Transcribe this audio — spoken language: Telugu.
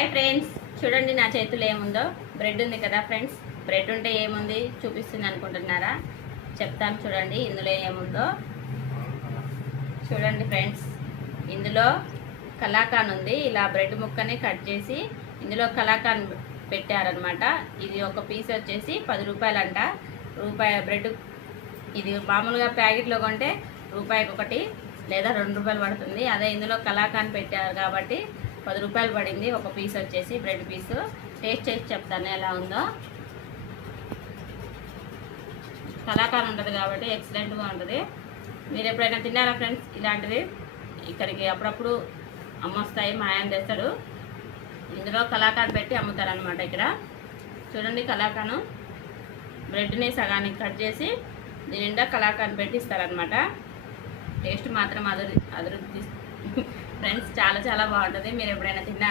హాయ్ ఫ్రెండ్స్, చూడండి నా చేతిలో ఏముందో. బ్రెడ్ ఉంది కదా ఫ్రెండ్స్. బ్రెడ్ ఉంటే ఏముంది చూపిస్తుంది అనుకుంటున్నారా? చెప్తాను చూడండి ఇందులో ఏముందో. చూడండి ఫ్రెండ్స్, ఇందులో కలాకాన్ ఉంది. ఇలా బ్రెడ్ ముక్కని కట్ చేసి ఇందులో కలాకాన్ పెట్టారనమాట. ఇది ఒక పీస్ వచ్చేసి 10 రూపాయలంట. రూపాయి బ్రెడ్ ఇది మామూలుగా ప్యాకెట్లో కొంటే రూపాయికి ఒకటి లేదా 2 రూపాయలు పడుతుంది. అదే ఇందులో కలాకాన్ పెట్టారు కాబట్టి 10 రూపాయలు పడింది ఒక పీస్ వచ్చేసి బ్రెడ్ పీసు. టేస్ట్ చేసి చెప్తాను ఎలా ఉందో. కలాకాన్ ఉంటుంది కాబట్టి ఎక్సలెంట్గా ఉంటుంది. మీరు ఎప్పుడైనా తిన్నారా ఫ్రెండ్స్ ఇలాంటివి? ఇక్కడికి అప్పుడప్పుడు అమ్మొస్తాయి, మా ఆయన తెస్తాడు. ఇందులో కలాకాన్ పెట్టి అమ్ముతారనమాట. ఇక్కడ చూడండి, కలాకాను బ్రెడ్ని సగానికి కట్ చేసి దీని నిండా కలాకాన్ పెట్టి ఇస్తారనమాట. టేస్ట్ మాత్రం అదురు ఫ్రెండ్స్, చాలా చాలా బాగుంటుంది. మీరు ఎప్పుడైనా తిన్నారా?